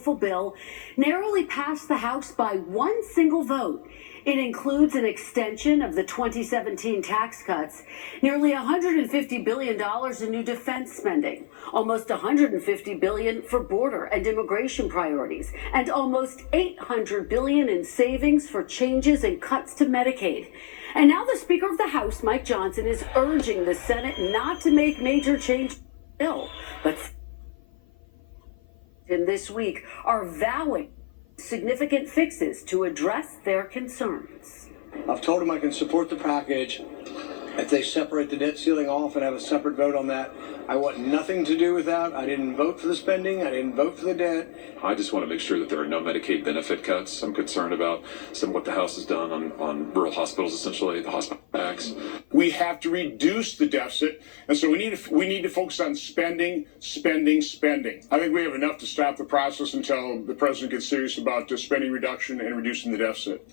beautiful bill narrowly passed the House by one single vote. It includes an extension of the 2017 tax cuts, nearly $150 billion in new defense spending, almost $150 billion for border and immigration priorities, and almost $800 billion in savings for changes and cuts to Medicaid. And now the Speaker of the House, Mike Johnson, is urging the Senate not to make major changes to the bill, but in this week are vowing significant fixes to address their concerns. I've told them I can support the package if they separate the debt ceiling off and have a separate vote on that. I want nothing to do with that. I didn't vote for the spending. I didn't vote for the debt. I just want to make sure that there are no Medicaid benefit cuts. I'm concerned about some of what the House has done on rural hospitals, essentially, the hospital tax. We have to reduce the deficit, and so we need to focus on spending. I think we have enough to stop the process until the president gets serious about spending reduction and reducing the deficit.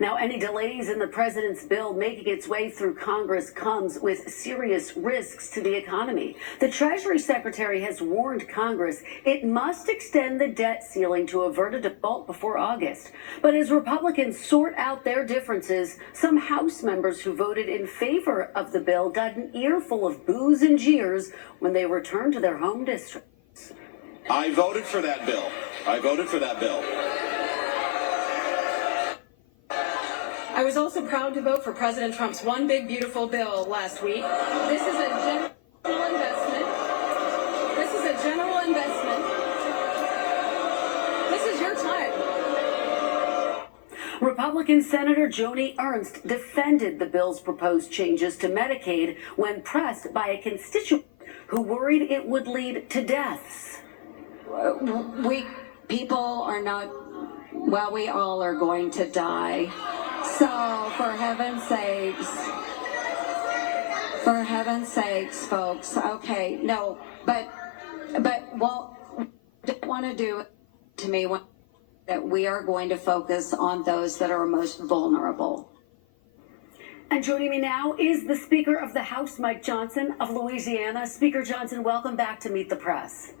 Now, any delays in the president's bill making its way through Congress comes with serious risks to the economy. The Treasury Secretary has warned Congress it must extend the debt ceiling to avert a default before August. But as Republicans sort out their differences, some House members who voted in favor of the bill got an earful of boos and jeers when they returned to their home districts. I voted for that bill. I was also proud to vote for President Trump's One Big Beautiful Bill last week. This is a general investment. This is your time. Republican Senator Joni Ernst defended the bill's proposed changes to Medicaid when pressed by a constituent who worried it would lead to deaths. People are not, well, we all are going to die. So, for heaven's sakes, folks, okay, no, but what I want to do to me that we are going to focus on those that are most vulnerable. And joining me now is the Speaker of the House, Mike Johnson of Louisiana. Speaker Johnson, welcome back to Meet the Press.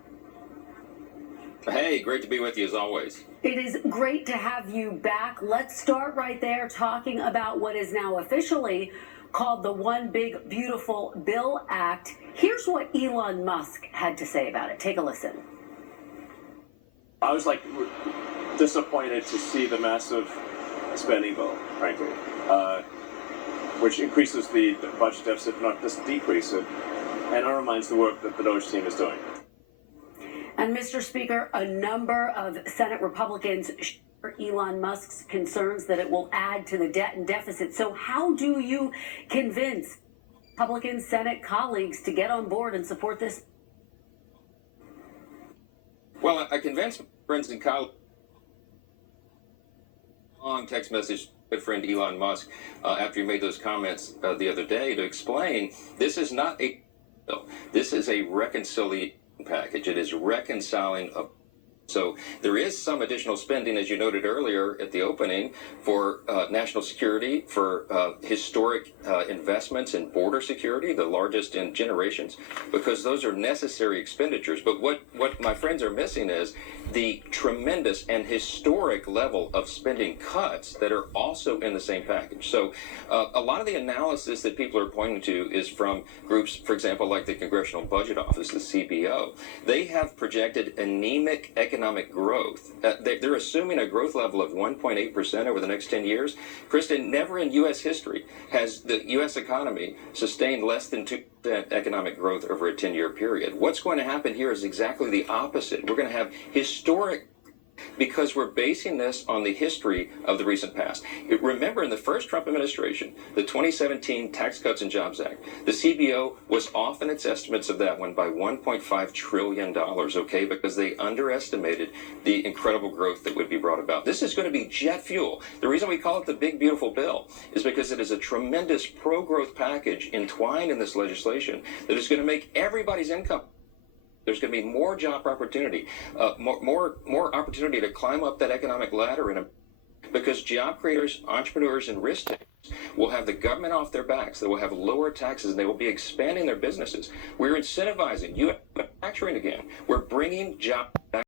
Hey, great to be with you as always. It is great to have you back. Let's start right there talking about what is now officially called the One Big Beautiful Bill Act. Here's what Elon Musk had to say about it. Take a listen. I was disappointed to see the massive spending bill, frankly, which increases the budget deficit, not just decrease it, and undermines the work that the Doge team is doing. And Mr. Speaker, a number of Senate Republicans share Elon Musk's concerns that it will add to the debt and deficit. So how do you convince Republican Senate colleagues to get on board and support this? Well, I convinced friends and colleagues. Long text message, good friend Elon Musk, after he made those comments the other day, to explain this is not a bill. This is a reconciliation package. It is reconciling a. So there is some additional spending, as you noted earlier at the opening, for national security, for historic investments in border security, the largest in generations, because those are necessary expenditures. But what my friends are missing is the tremendous and historic level of spending cuts that are also in the same package. So a lot of the analysis that people are pointing to is from groups, for example, like the Congressional Budget Office, the CBO. They have projected anemic economic growth. They're assuming a growth level of 1.8% over the next 10 years. Kristen, never in U.S. history has the U.S. economy sustained less than 2% economic growth over a 10-year period. What's going to happen here is exactly the opposite. We're going to have historic, because we're basing this on the history of the recent past. Remember, in the first Trump administration, the 2017 Tax Cuts and Jobs Act, the CBO was off in its estimates of that one by $1.5 trillion, okay, because they underestimated the incredible growth that would be brought about. This is going to be jet fuel. The reason we call it the Big Beautiful Bill is because it is a tremendous pro-growth package entwined in this legislation that is going to make everybody's income. There's going to be more job opportunity, more opportunity to climb up that economic ladder, because job creators, entrepreneurs, and risk takers will have the government off their backs. They will have lower taxes, and they will be expanding their businesses. We're incentivizing U.S. manufacturing again. We're bringing jobs.